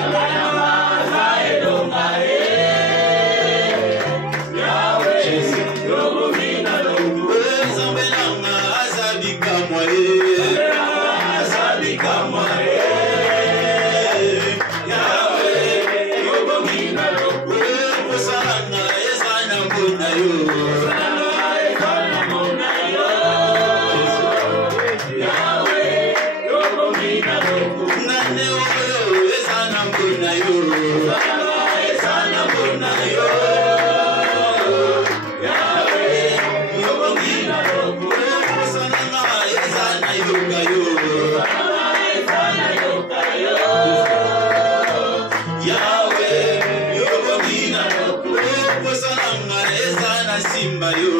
Amen. Simba yo.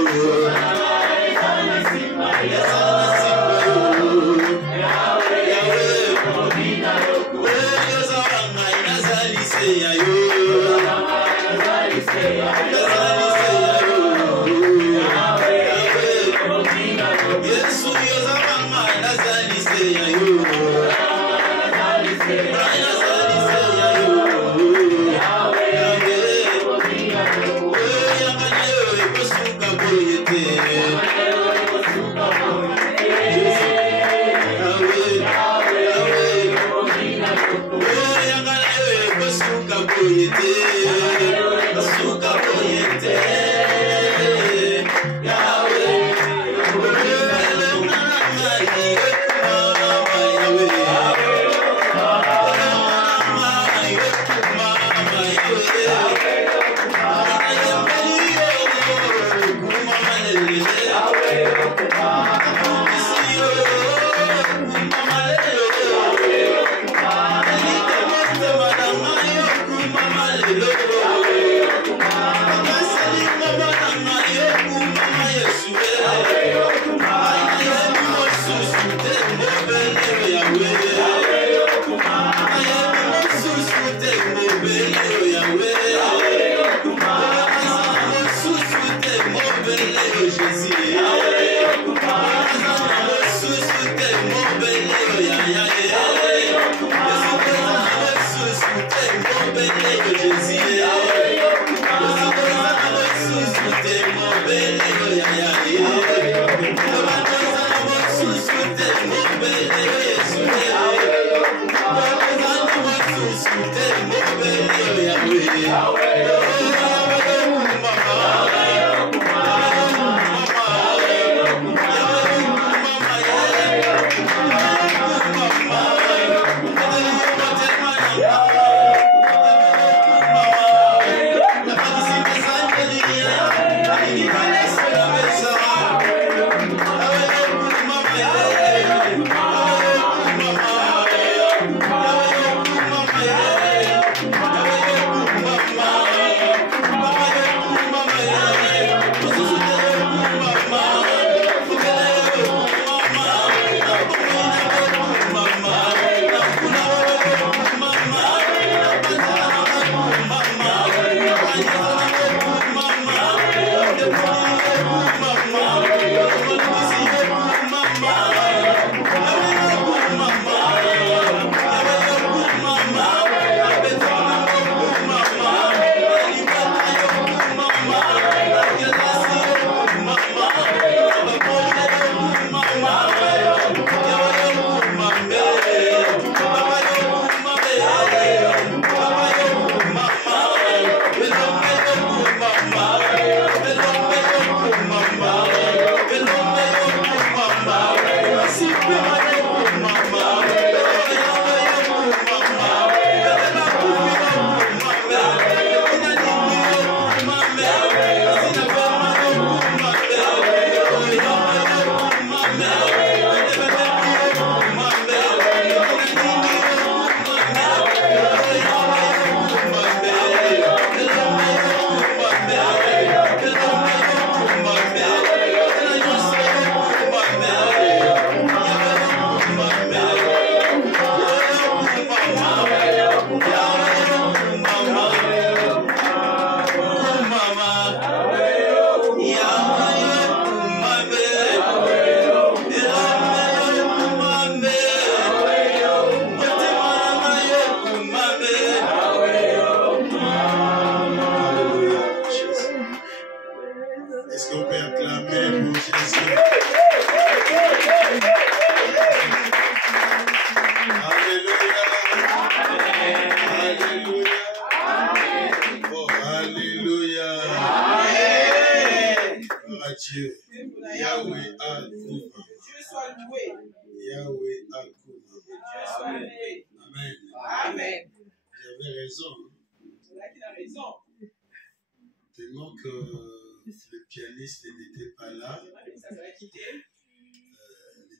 Tellement que le pianiste n'était pas là, le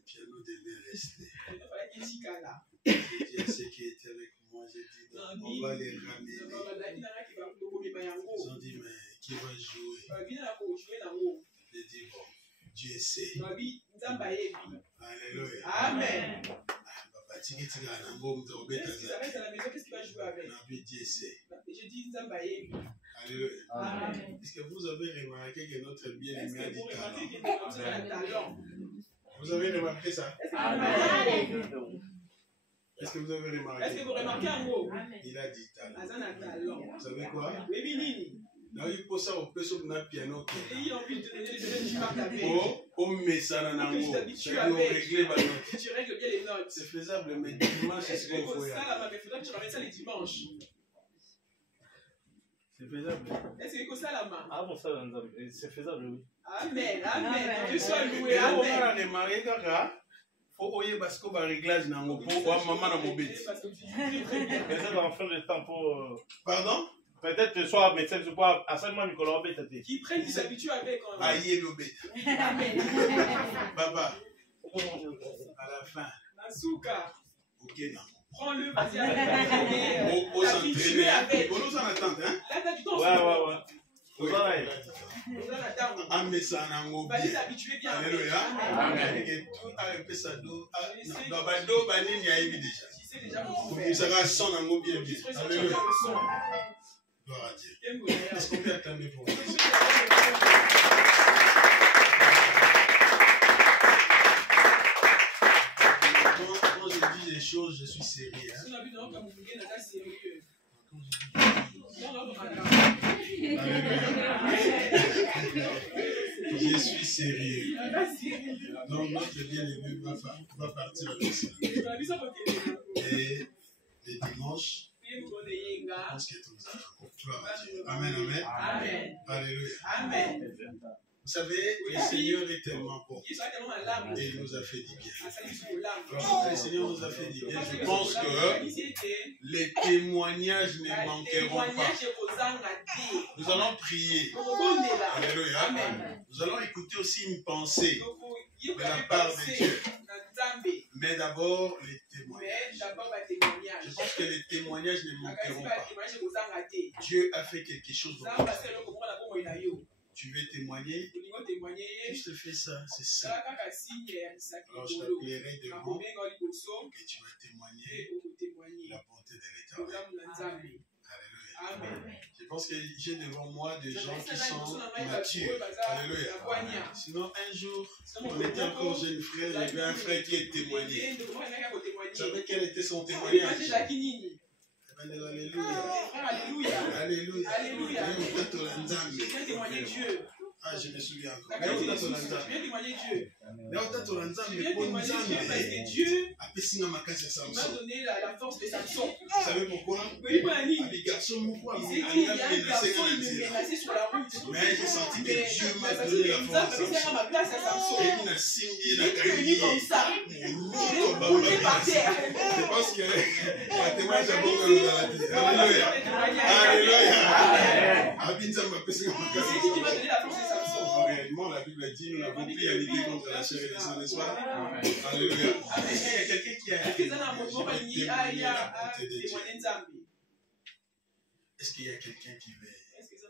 piano devait rester. J'ai dit à ceux qui étaient avec moi, j'ai dit, on va les ramener. Ils ont dit, mais qui va jouer. De dire bon, Dieu sait. Alléluia. Amen. Papa, tu dis que tu as un bon de qu'est-ce qu'il va jouer avec? Dieu sait. Je dis Nzambaye. Alléluia. Amen. Est-ce que vous avez remarqué que notre bien-aimé a du talent? Vous avez remarqué ça? Amen. Est-ce que vous avez remarqué? Est-ce que vous remarquez un mot? Il a dit talent. Vous savez quoi? Non, il faut ça au peso na piano. Il a envie de donner du partage. Oh, mais ça n'a pas de tu règles bien les notes. C'est faisable, mais dimanche, c'est ce qu'on fait. Mais il faudra que tu ramènes ça les dimanches. C'est faisable. Est-ce que c'est ça la main? Ah bon, ça, c'est faisable, oui. Amen, amen. Dieu soit loué, amen. On va démarrer, kaka. Faut oyer parce qu'on va régler dans mon pot, ou à maman dans mon bête. Peut-être en fin de temps pour. Pardon? Peut-être que soit médecin, tu vois, à seulement Nicolas Bête. Qui prennent, qui s'habituent avec. Ah, il est le bête. Papa, à la fin. Nasuka. Ok, non. Prends-le, vas-y avec. On s'entraîner avec. On nous en attend, hein? Là, t'as du temps. Ouais. Un message en anglais. Vas-y, t'habituer bien. Alléluia. Amen. Et tout a un peu ça d'eau. Dans Bado, Banine, il y a eu déjà. Tu sais déjà comment faire. Ça va son en mot bien. Alléluia. Gloire à Dieu. Est-ce qu'on peut acclamer pour vous? Quand je dis des choses, je suis sérieux. Hein? Je suis sérieux. Donc notre bien-aimé va partir avec ça. Et les dimanches, je pense que tout ça. Amen, amen. Amen. Alléluia. Amen. Vous savez, le Seigneur est tellement bon. Et il nous a fait du bien. Alors, le Seigneur nous a fait du bien. Je pense que les témoignages ne manqueront pas. Nous allons prier. Alléluia. Nous allons écouter aussi une pensée de la part de Dieu. Mais d'abord, les témoignages. Je pense que les témoignages ne manqueront pas. Dieu a fait quelque chose dans notre vie. Tu veux témoigner? Juste fais ça, c'est ça. Alors je t'appellerai devant et tu vas témoigner la bonté de l'Éternel. Alléluia. Je pense que j'ai devant moi des gens qui sont matures. Alléluia. Sinon, un jour, on était encore jeune frère, il y avait un frère qui est témoigné. Tu savais quel était son témoignage? Alléluia. Alléluia. Alléluia. Dieu. Ah, je me souviens encore. Tu viens témoigner Dieu. Dieu m'a donné la force de Samson. Vous savez pourquoi? Les garçons m'ont quoi? Il s'est dit, il y a un garçon qui me menaçait sur la route. Mais j'ai senti que Dieu m'a donné la force de Samson. Et il a signé la carrière. Comme ça. Je pense que la témoignage a beaucoup de la tête. Alléluia. Alléluia. Abinza m'a passé comme ça. C'est qui m'a donné la force de Samson. Réellement, la Bible dit nous n'avons plus à lutter contre la chair et le sang, n'est-ce pas? Alléluia. Est-ce qu'il y a quelqu'un qui a témoigné la bonté de Dieu? Est-ce qu'il y a quelqu'un qui veut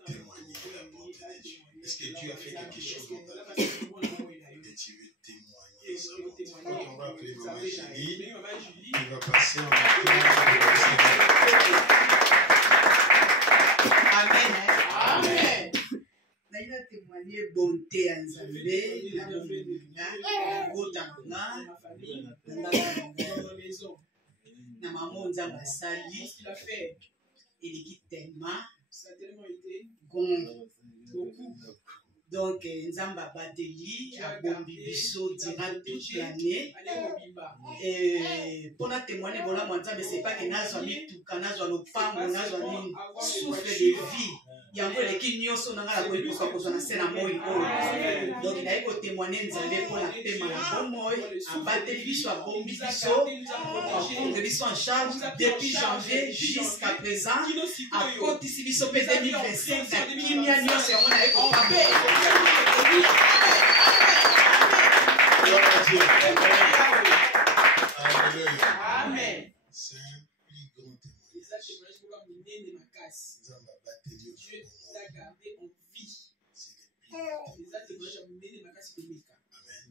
témoigner la bonté de Dieu? Est-ce que Dieu a fait quelque chose dans ta vie et tu veux témoigner sa bonté? On va appeler Maman Julie, qui va passer en même Amen. Amen. Il a témoigné bonté à Nzambe, na maman Nzambe asali, il dit tellement, ça a tellement été beaucoup. Donc, Nzamba Badeli, à Bombibiso, durant toute l'année. Et pour la témoigner, voilà, moi, c'est pas que Nazwami Tukana, Nazwami Pambo, Nazwami souffle de vie. Il y a un peu les qui n'y sont dans la rue pour qu'on soit dans la moi. Donc, il a eu témoigner Nzambe pour la paix, à Badeli, à Bombibiso, en charge depuis janvier jusqu'à présent. À côté de Sibiso 2025, à Kimia Nyon, c'est on a eu Alléluia. Amen. C'est un plus grand témoignage. Dieu t'a gardé en vie.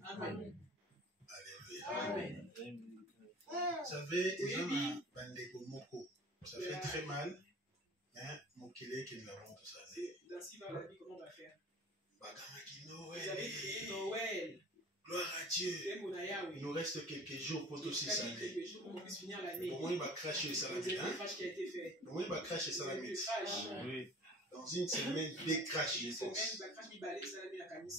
Amen. Amen. Vous savez, ça fait très mal, mais mon kilé qui nous avons tout ça. Ainsi va la vie, comment on va faire? Vous Noël. avez crié Noël. Gloire à Dieu. Il nous reste quelques jours pour tout ça. Quelques jours pour qu'on puisse finir l'année. Au moins, il va cracher ça la qui a été fait. Au moins, il va cracher ça la Oui. Dans une semaine, des crashs, je pense.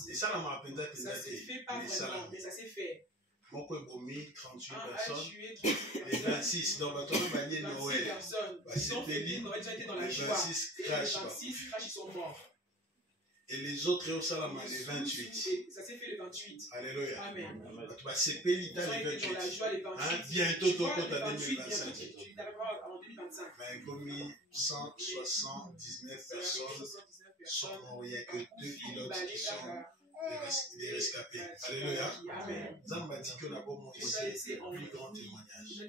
Et ça, on m'a appelé ça s'est fait pas vraiment, mais ça s'est fait. Mon coin Bomi, 38 personnes. Les 26, donc on va gagner Noël. Ils ont fêté Noël, ils ont été dans la joie. Les 26 crashs, ils sont morts. Et les autres, au Salama, les 28. Ça s'est fait le 28. Alléluia. Amen. Tu vas séparer l'État les 28. Bientôt, tu vas en 2025. Mais comme 179 personnes sont mortes, il n'y a que 2 pilotes qui sont des rescapés. Alléluia. Zamba dit que la bombe c'est le plus grand témoignage.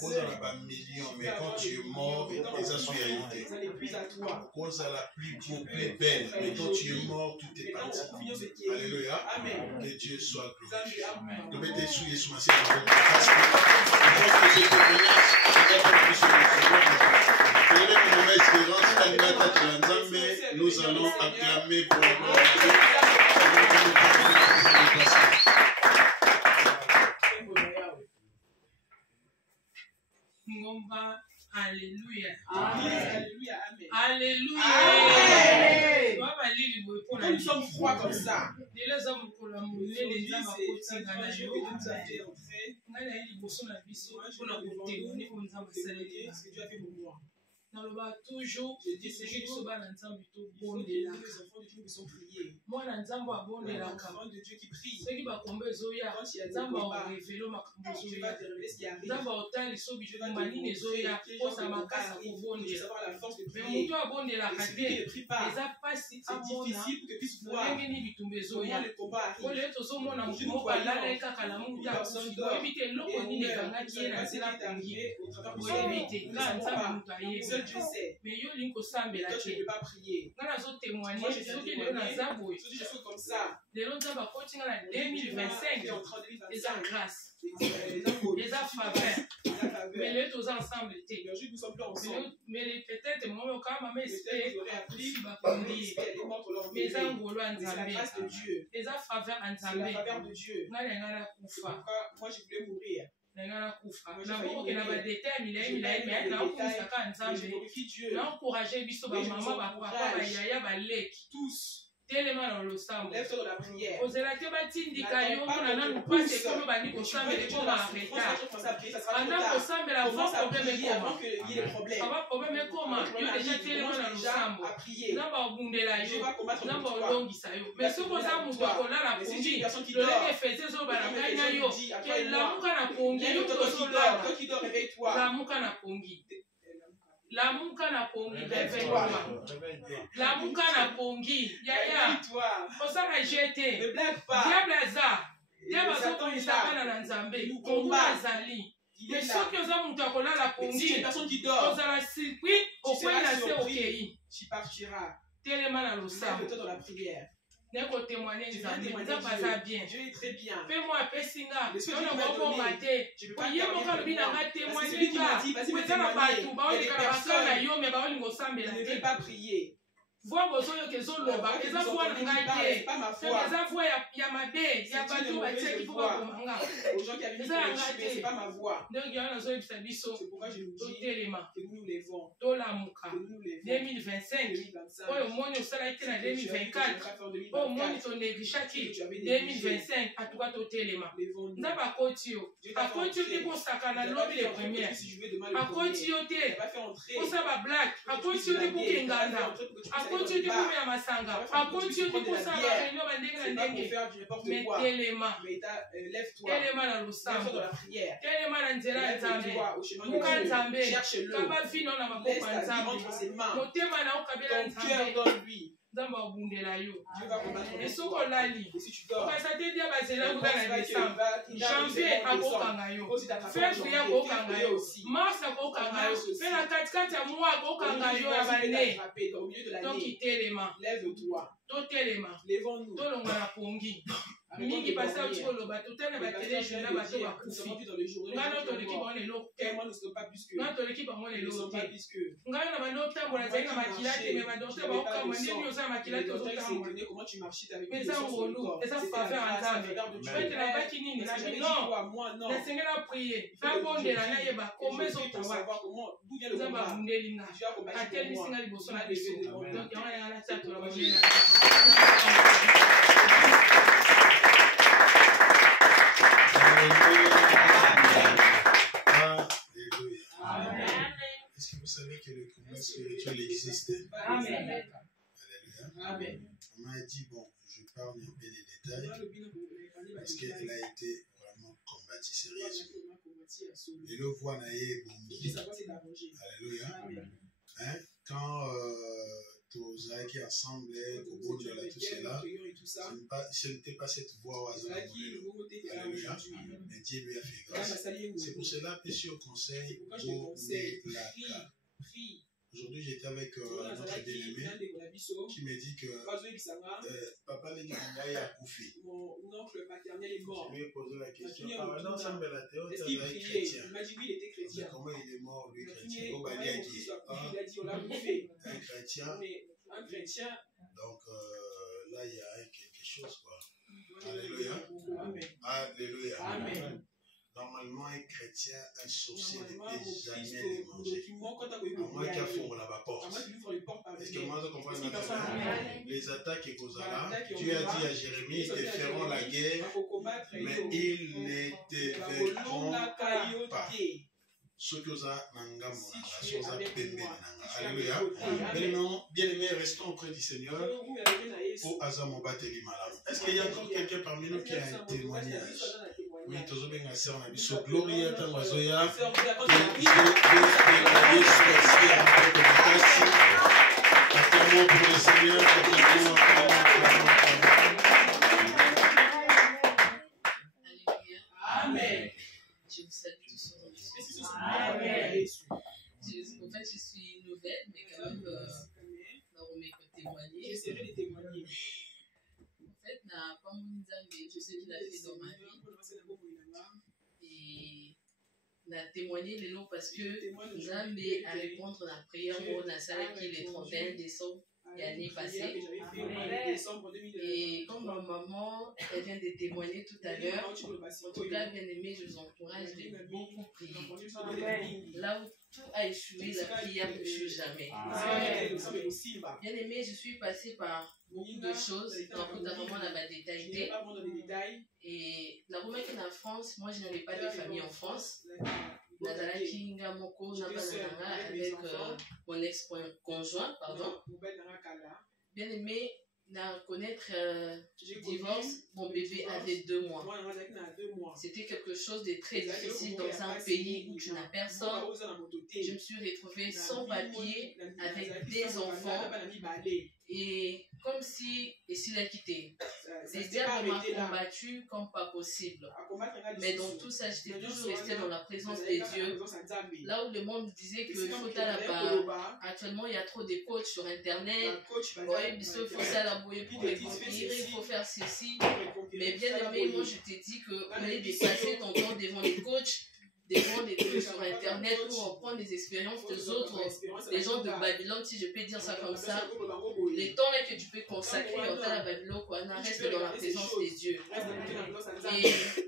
Cause à la million, mais quand tu es mort, les assurétés. Cause à la plus beau, plus belle, mais quand tu es mort, tout est parti. Alléluia. Que Dieu soit glorifié. Tu peux t'essuyer sur ma série de parce que ce témoignage, nous allons acclamer pour la gloire de Dieu. Alléluia. Alléluia. Alléluia. Quand nous sommes froids comme ça, les hommes pour la mouille, les hommes à côté de la joie, toujours esengeli biso bana nzambe tobondelaka mwana nzambe abondelaka soki bakombo ezoya nzambe aorevelo makambo ezoya nzambe aotali so bituma nini ezoya posa makasi akobondela me moto abondelaka te eza mpasi amona ndenge nini bitumba ezoya oleye tozomona motu moko alalai kaka na mutu oyebi te eloko nini ekangaki ye na nzela pongi oyebi te kaka nzambe moto ayebi mais yo lingi kosambela te nga nazotémoigne soki lelo naza boye lelo nzambe akoti nga na 2025 eza grâce eza faveur mais lelo toza ensemble te mais peut-être moi okama mama espere plus bakondi mais eza ngolo ya nzambe eza faveur ya nzambe nga nenga nakufa nenga nakufa nakokokena badetail milai mais nakumisaka nzambe naencourage biso bamama bapapa bayaya baleki tous telema na losambo ozela te batindika yo mpona nanu mpasi ekomi bandi kosambela ekoma retard anda kosambela avant problème ekoma ava problème ekoma yo deja telema na losambo nzambe abundela yo nzambe olongisa yo mais soki oza moto akolala pongi lolenge efete ezolobana ngai na yo ke lamuka na pongi yo tozolala lamuka na pongi lamuka na pongi réveille-toi lamuka na pongi yaya osala jete diable aza diable azokomisa bana na nzambe kongo azali mais soki oza moto akolala pongi ozala circuit okwei na se okei telema na losambo neko témoigner nzambe nzambe aza bien mpe mo apesi nga tona kokoma te oye moko alobi na nga témoigne nga po eza na bato baoleka na basala na yo me baolinga osambela te voi bozoyoka ezoloba eza voi na ngai te soki eza voi ya mabe ya bato batiaki mpo bakomanga eza na ngai te ndenge wana nazoyebisa biso totelema tolamuka 2025 oyo omoni osalaki te na 2024 oyo omoni tonegishaki 2025 atuka totelema nzambe akoti yo te kosaka na lobi le première akoti yo te kosala bablake akoti yo te kokenganda akoti yo te komela masanga akoti yo te kosala bareunion bandenge na ndenge mais telema na losambo telema na nzela ya nzambe luka nzambe kaba vino na maboko ya nzambe motema na okabela nzambe nzambe abundela yo esoko olali okasa te dia bazela kuka na décembre janvier akokanga yo février akokanga yo mars akokanga yo mpe na katikati ya mwa akokanga yo ya bane tokitelema totelema tolonga na pongi mingi basi auti koloba totala batelejuna bato bakufi ngano toleki bango lelo ngano toleki bango lelo te ngano na bando otambola ezali na makila te me badokter baokamba ndeni oza na makila te ozotambola me eza ngolu eza faveur ya nzambe pete nabaki nini nabi non nasengela prie nabondela nayeba koma ezotawa nzambe abundeli nga atelemisi nga liboso na biso donc yango yanga natatola bondela Est-ce que vous savez que le combat spirituel existe? Amen. Alléluia. On m'a dit, bon, je parle un peu des détails parce qu'elle a été vraiment combattue sérieusement. Et le voix n'a pas. Alléluia. Hein? Quand tous qui ensemble, au bout de tout cela, ce n'était pas cette voix au hasard. Alléluia. Mais Dieu lui a fait grâce. C'est pour cela que je suis au conseil pour la Aujourd'hui, j'étais avec notre bien-aimé qui me dit que papa Lengai a couffé. Mon oncle paternel est mort. Je lui ai posé la question. Non, ça me l'a théorie. Il m'a dit oui, il était chrétien. Comment il est mort, lui, chrétien? Il a dit on l'a bouffé. Un chrétien. Un chrétien. Donc là, il y a quelque chose, quoi. Alléluia. Alléluia. Amen. Normalement, un chrétien, un sorcier n'était jamais les manger. À moins qu'il y a fond la porte. Est-ce que moi, je comprends maintenant? Les attaques et Kozala, Dieu a dit à Jérémie, ils te feront la guerre, mais ils ne te vaincront pas. Ce que ça n'a Alléluia. Bien aimé, restons auprès du Seigneur pour Azamobateli Malam. Est-ce qu'il y a encore quelqu'un parmi nous qui a un témoignage? Oui, toujours bien à ça, on a vu ce Gloria Tamazoya. Attendons pour le Seigneur. Amen. Je vous salue tous au nom de Jésus. Amen. En fait, je suis nouvelle, mais quand même, on m'a témoigné. J'essaierai de témoigner. En fait, je sais qu'il a fait dans ma vie. Et on a témoigné les noms parce que Nzambe a répondre à la prière pour la salle qui est le 31 décembre l'année passée. Et comme ma maman, elle vient de témoigner tout à l'heure, en tout cas, bien aimé, je vous encourage de beaucoup prier. Là où tout a échoué, la prière ne échoue jamais. Bien aimé, je suis passée par beaucoup de choses, notamment la détaillée. Et la Romaine en France, moi je n'avais pas de famille en France. Nazalaki Ngamoko Nabananga avec mon ex-conjoint, pardon. Bien aimé, n'a connaître divorce, mon bébé avait 2 mois. C'était quelque chose de très difficile dans un pays où tu n'as personne. Je me suis retrouvée sans papier, avec des enfants. Et comme si, et s'il a quitté, le diable m'a combattu comme pas possible. Mais dans tout ça, j'étais toujours restée dans la présence de Dieu. Là où le monde disait qu'il faut aller là-bas. Actuellement, il y a trop de coachs sur Internet. Il faut s'alabouer pour les conquérir, il faut faire ceci. Mais bien aimé, moi je t'ai dit qu'on est dépassé ton temps devant les coachs, devant des trucs sur Internet où on prend des expériences des autres, des gens de Babylone, si je peux dire ça comme ça. Les temps là que tu peux consacrer en temps à Babylone, on reste dans la présence de Dieu.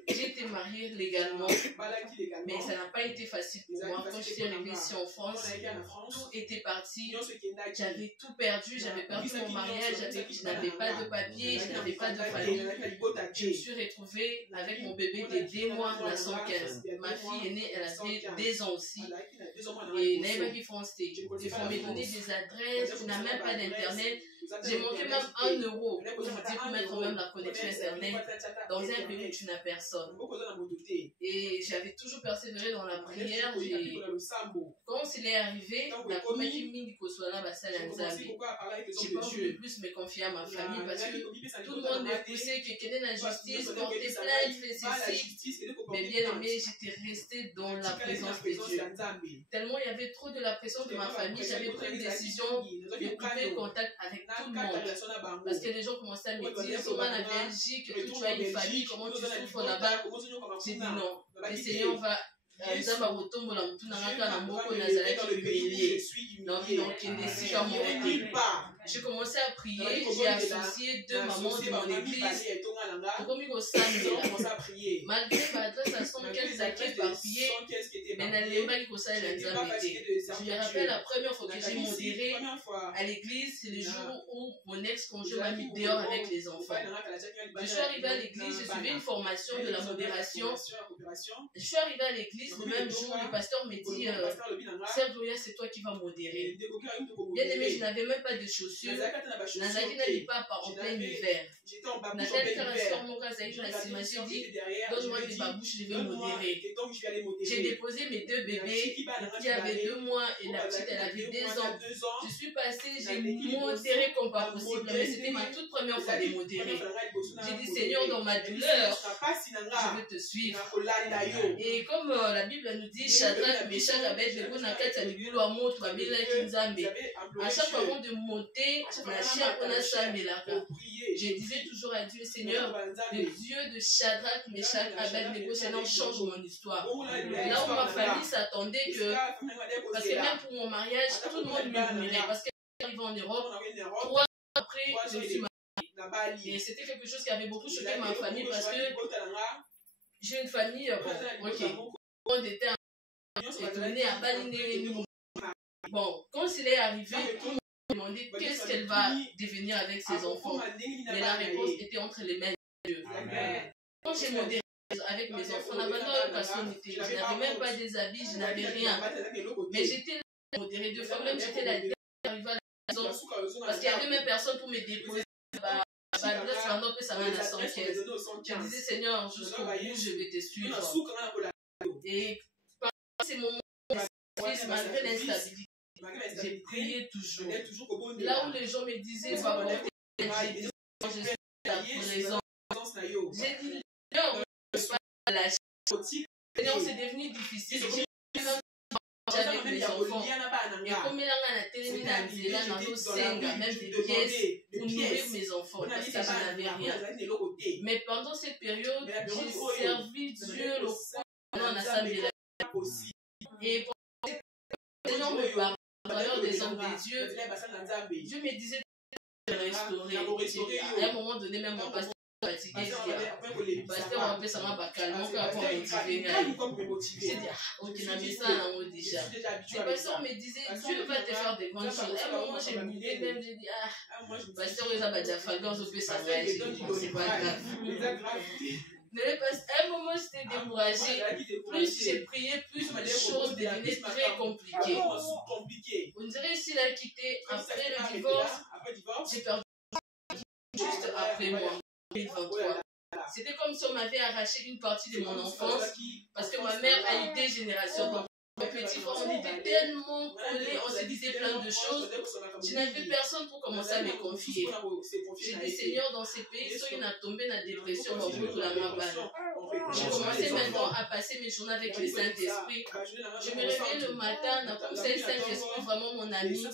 Et j'ai été mariée légalement, mais ça n'a pas été facile pour moi. Quand je suis arrivée ici en France, tout était parti. J'avais tout perdu, j'avais perdu mon mariage, je n'avais pas de papier, je n'avais pas de famille. Je me suis retrouvée avec mon bébé de 2 mois à 115. Ma fille est née, elle avait 2 ans aussi. Et Naïba qui France, il faut me donner des adresses, tu n'as même pas d'internet. J'ai manqué même 1 euro pour mettre même la connexion internet dans un pays où tu n'as personne. Et j'avais toujours persévéré dans la prière. Quand il est arrivé, la première qui soit là, j'ai pas voulu plus me confier à ma famille parce que tout le monde me poussait que quelle est la justice, porter plainte, faire ceci. Mais bien aimé, j'étais restée dans la présence de Dieu. Tellement il y avait trop de la pression de ma famille, j'avais pris une décision de couper contact avec tout le monde. Parce que les gens commençaient à me dire, souvent en Belgique, que tu as une famille, comment tu souffres là-bas. J'ai dit non, le Seigneur va. J'ai commencé à prier, j'ai associé 2 mamans de mon église. Malgré l'adresse à 115 acquis éparpillés, mais je me rappelle la première fois que j'ai modéré à l'église, c'est le jour où mon ex-conjoint m'a mis dehors avec les enfants. Je suis arrivée à l'église, j'ai suivi une formation de la modération. Je suis arrivée à l'église, le même jour, le pasteur me dit Sœur Gloria, c'est toi qui vas modérer. Bien aimé, je n'avais même pas de chaussures. Nazaki n'allait pas en plein hiver. Nathalie Karastor Mokazaï, je l'ai dit donne-moi des babouches, je vais modérer. J'ai déposé mes 2 bébés qui avaient 2 mois et la petite elle avait 2 ans. Je suis passée, j'ai modéré comme pas possible, mais c'était ma toute première fois de modérer. J'ai dit Seigneur, dans ma douleur, je vais te suivre. Et comme la Bible nous dit, Shadrach, Meshach, Abednego, Nakata, Libulu, Amot, Babila, Kinzambe. À chaque moment de monter, la chair, on a Samelaka. Je disais toujours à Dieu, Seigneur, le Dieu de Shadrach, Meshach, Abednego, Seigneur, change mon histoire. Là où ma famille s'attendait que, parce que même pour mon mariage, tout le monde me murmurait. Parce qu'elle arrive en Europe, 3 ans après, je suis mariée. Et c'était quelque chose qui avait beaucoup choqué ma famille parce que j'ai une famille, on était étonné à Baline. Bon, quand il est arrivé, tout le monde m'a demandé qu'est-ce qu'elle va devenir avec ses enfants. Mais la réponse était entre les mains de Dieu. Quand j'ai modéré avec mes enfants, je n'avais même pas des habits, je n'avais rien. Mais j'étais là, modérée 2 fois, même j'étais la dernière arrivée à la maison. Parce qu'il n'y avait même personne pour me déposer. Je disais, Seigneur, jusqu'au bout, je vais te suivre. Et c'est mon fils, malgré l'instabilité, j'ai prié toujours. Là où les gens me disaient, je suis la présence. J'ai dit, Seigneur, je ne peux pas lâcher. Seigneur, c'est devenu difficile. Avec mes enfants. Et comme il a télé, même des pièces pour nourrir mes enfants, parce que je n'avais rien. Mais pendant cette période, j'ai servi Dieu le pendant l'assemblée. Et pendant cette période, me parle à travers des hommes de Dieu. Dieu me disait de restaurer. À un moment donné, même mon pasteur fatigué, pasteur on appelle ça m'a calme, mon cœur a motivé. J'ai dit ok, n'a mis ça là déjà. Le pasteur me disait Dieu va te faire des grandes choses. À un moment j'ai boudé même, j'ai dit pasteur il a déjà fallu on peut s'arrêter, c'est pas grave. À un moment j'étais découragée, plus j'ai prié, plus les choses devenaient très compliquées. On dirait s'il a quitté après le divorce, j'ai perdu juste après moi. 2023. C'était comme si on m'avait arraché une partie de mon enfance parce que ma mère a eu des générations. Donc, mes petits frères, on était tellement collés, on se disait plein de choses. Je n'avais personne pour commencer à me confier. J'ai dit, Seigneur, dans ces pays, soit il a tombé dans la dépression, dans la mabane. J'ai commencé maintenant à passer mes journées avec le Saint-Esprit. Je me réveillais le matin, dans le Saint-Esprit, vraiment mon ami.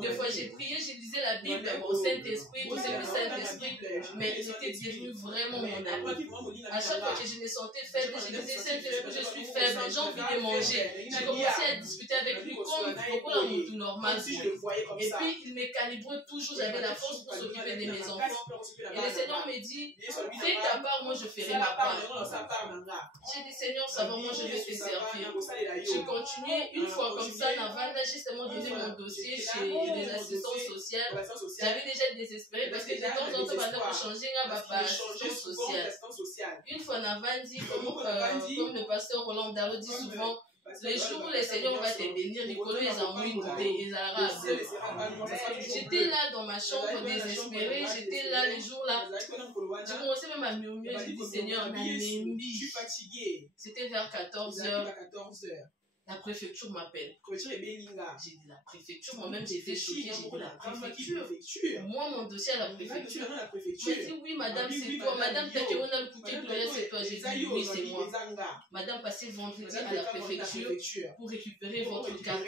2 fois j'ai prié, je lisais la Bible, bon, Saint-Esprit, vous savez, Saint-Esprit, mais il était devenu vraiment mon ami. À chaque fois que je me sentais faible, je disais Saint-Esprit, je suis faible, j'ai envie de manger. J'ai commencé à discuter avec lui comme beaucoup tout normal. Et puis il me calibrait toujours, j'avais la force pour s'occuper de mes enfants. Et le Seigneur me dit, fais ta part, moi je ferai ma part. J'ai dit Seigneur, ça va, moi je vais te servir. Je continuais une fois comme ça, Navanda, justement donné mon dossier chez les assistants sociaux. J'avais déjà désespéré parce que de temps en temps, pendant que changer assistant social. Une fois, Navandi, comme le pasteur Roland Dalo dit souvent, Les jours où le Seigneur va te bénir, j'étais là dans ma chambre désespérée, j'étais là les jours là. J'ai commencé même à murmurer, j'ai dit Seigneur, je suis fatiguée. C'était vers 14h. La préfecture m'appelle. J'ai dit la préfecture, moi-même j'étais choquée, j'ai dit la préfecture. Moi, mon dossier à la préfecture. J'ai dit oui, madame, c'est toi. Madame, t'as que on a le bouquet Gloria, c'est toi. J'ai dit oui, c'est moi. Madame, passez vendredi à la préfecture pour récupérer votre carte.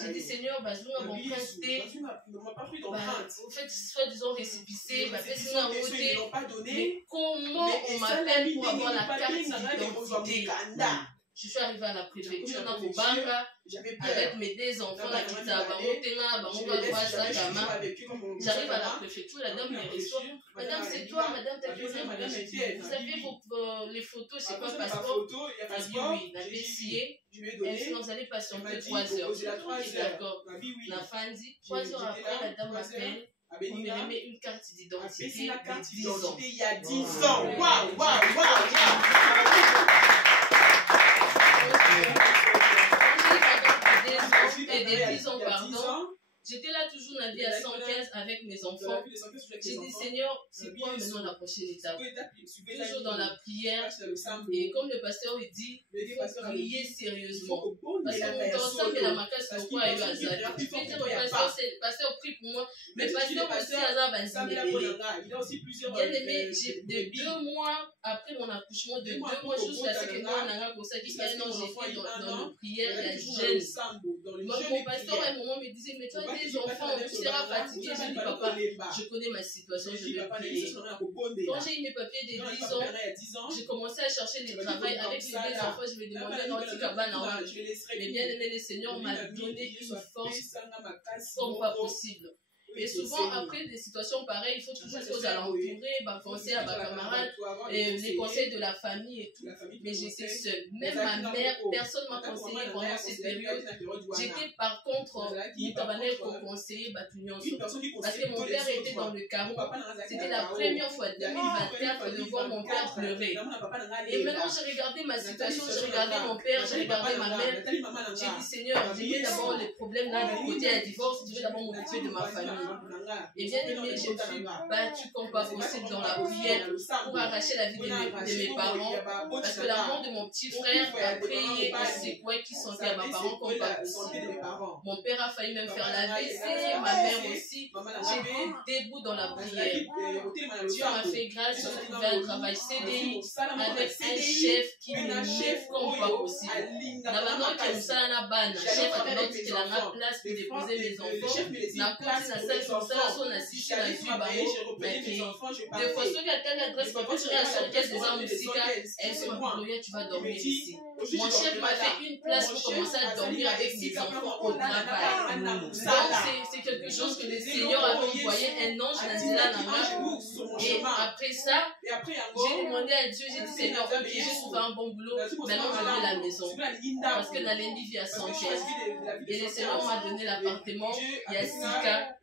J'ai dit Seigneur, mon prince T. Vous faites soi-disant récipicé, sinon à voter. Mais comment on m'appelle pour avoir la carte d'identité? Je suis arrivée à la préfecture dans Bobanga avec mes deux enfants là qui j'arrive à la préfecture, la dame me reçoit. Madame, c'est toi, madame, t'as vu, vous avez les photos, c'est quoi, passeport? Elle dit oui, la BCA. Elle dit vous allez patienter 3 heures. D'accord. La fin dit 3 heures après, la dame m'appelle. On me remet une carte d'identité de 10 ans. Il y a 10 ans. Waouh, waouh, waouh. Et des 10 ans, pardon, j'étais là toujours dans la vie à 115 avec mes enfants. J'ai dit, Seigneur, c'est quoi maintenant la prochaine étape? Toujours dans la prière. Et comme le pasteur il dit, il faut prier sérieusement. Parce qu'on ensemble la macasse, pourquoi il y a Azad. Tu peux dire au pasteur, prie pour moi. Mais pasteur aussi, Azad va bien aimé, de 2 mois après mon accouchement, de 2 mois jusqu'à ce que moi, on a pour ça, qu'il y a un an, j'ai fait dans nos prières, il y a jeune. Mon pasteur, à un moment, me disait, mais toi, des enfants, tu seras fatigué. Je dis, papa, je connais ma situation, je vais prier. Quand j'ai eu mes papiers de 10 ans, j'ai commencé à chercher du travail. Avec les 2 enfants, je me demandais un anti-cabane. Mais bien aimé, le Seigneur m'a donné une force comme pas possible. Et souvent, après des situations pareilles, il faut toujours aux alentourés, penser à ma camarade, les conseils de la famille et tout. Mais j'étais seule. Même ma mère, personne ne m'a conseillé pendant cette période. J'étais par contre, mon conseiller, parce que mon père était dans le carreau. C'était la première fois, 2024, de voir mon père pleurer. Et maintenant, j'ai regardé ma situation, j'ai regardé mon père, j'ai regardé ma mère. J'ai dit, Seigneur, je veux d'abord les problèmes là du côté à divorce, je veux d'abord m'occuper de ma famille. Et bien aimé, je me suis battue comme pas possible dans la prière pour arracher la vie de mes parents. Parce que la mort de mon petit frère a créé des séquelles qui sont à mes parents comme pas possible. Mon père a failli même faire la WC, ma mère aussi. J'étais debout dans la prière. Dieu m'a fait grâce, j'ai trouvé un travail CDI avec un chef qui m'aime comme pas possible. Maintenant que nous sommes à la banne, chef a demandé qu'il a la place pour déposer mes enfants. La course n'a cesse de ça, son assise à la vie, de façon qu'à telle adresse, quand tu seras à la caisse des armes musicales, elle se dit, tu vas dormir ici. Mon chef m'a fait une place pour commencer à dormir avec mes enfants au travail. Donc c'est quelque chose que le Seigneur a envoyé, un ange Nazila Nama. Et après ça, j'ai demandé à Dieu, j'ai dit Seigneur, ok, j'ai trouvé un bon boulot, maintenant je vais à la maison. Parce que Nalendi vit à 115. Et le Seigneur m'a donné l'appartement, il y a 6 cas.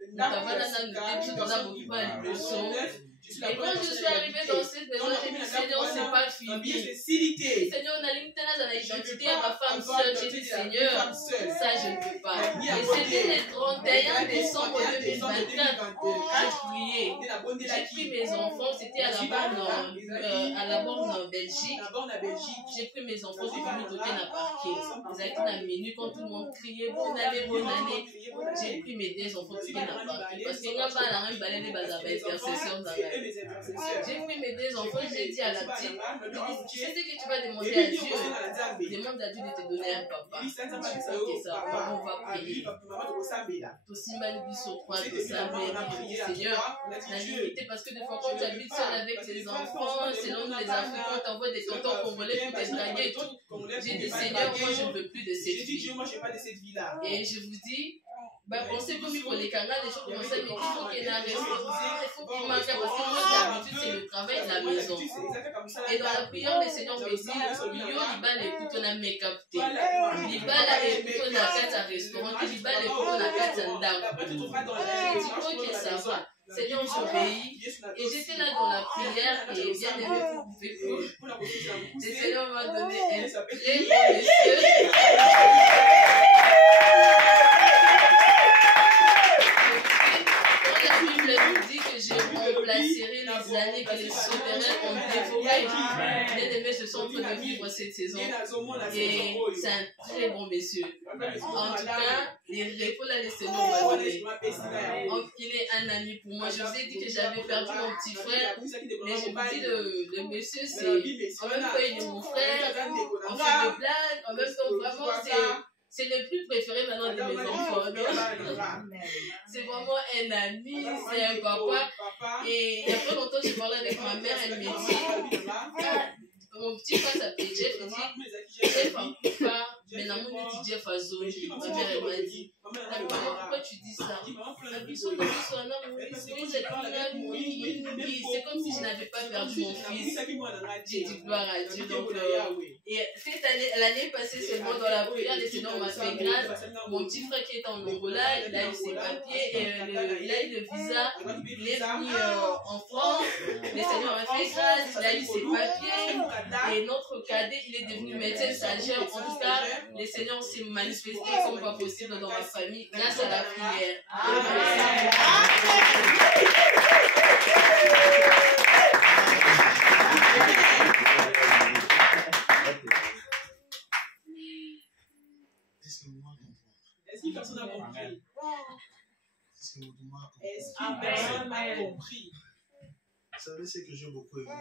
Et quand je suis arrivée dans cette maison, j'ai dit Seigneur, c'est pas fini. Seigneur, on a l'identité à ma femme seule. J'ai dit Seigneur, ça je ne peux pas. Et c'était le 31 décembre 2024. J'ai prié. J'ai pris mes enfants, c'était à la borne en Belgique. J'ai pris mes enfants, j'ai venu doter d'un parquet. Ils étaient dans la minute quand tout le monde criait bonne année, bonne année. J'ai pris mes 2 enfants, doter d'un parquet. Parce que là, j'ai pris mes 2 enfants, j'ai dit à la petite, tu sais ce que tu vas demander à Dieu. Demande à Dieu de te donner un papa. Je sais que ça, on va prier. Tout Simba Bisso 3 de ça, mais Seigneur, la limité, parce que des fois quand tu habites seul avec tes enfants, selon les Africains, on t'envoie des tontons congolais pour te draguer et tout. J'ai dit Seigneur, moi je ne veux plus de cette vie. Et je vous dis, on sait que pour les canards, les gens commencent à me dire qu'il faut qu'il y ait un restaurant, il faut qu'il manque, parce que moi d'habitude c'est le travail de la maison. Et dans la prière, le Seigneur me dit, yo libala écoute on a make-upté, libala écoute on a fait un restaurant, libala écoute on a fait un ndako. Je dis ok ça va. Seigneur, on s'obéit. Et j'étais là dans la prière et bien aimé pour pouvez le Seigneur m'a donné un très bon monsieur. La Bible nous dit que je remplacerai les années que les sauterelles ont dévorées. Bien aimé, je suis en train de vivre cette saison. Et c'est un très bon monsieur. En tout cas, les réponses là, les Seigneur m'a donné. Il est un ami pour moi. Je vous ai dit que j'avais perdu mon petit frère. Mais je vous dis, le monsieur, c'est. En même temps, il est mon frère. On fait des blagues. En même temps, vraiment, c'est le plus préféré maintenant de mes enfants. C'est vraiment un ami, c'est un papa. Et il y a pas longtemps, je parlais avec ma mère, elle me dit, mon petit frère s'appelle Jeff, il dit, Jeff en pas, mais la moune dit Jeff à zone. Ma mère, elle m'a dit, pourquoi tu dis ça? C'est comme si je n'avais pas perdu mon fils. J'ai dit gloire à Dieu. Donc, et cette année, l'année passée seulement dans la prière, le Seigneur m'a fait grâce. Mon petit frère qui est en Angola, il a eu ses papiers, et il a eu le visa, il est venu en France. Le Seigneur m'a fait grâce, il a eu ses papiers, et notre cadet, il est devenu médecin stagiaire. En tout cas, le Seigneur s'est manifesté comme pas possible dans ma famille grâce à la prière. Est-ce que moi comprends? Est-ce que personne n'a compris? Est-ce que moi comprends? Est-ce que personne n'a compris? Vous savez ce que j'ai beaucoup aimé?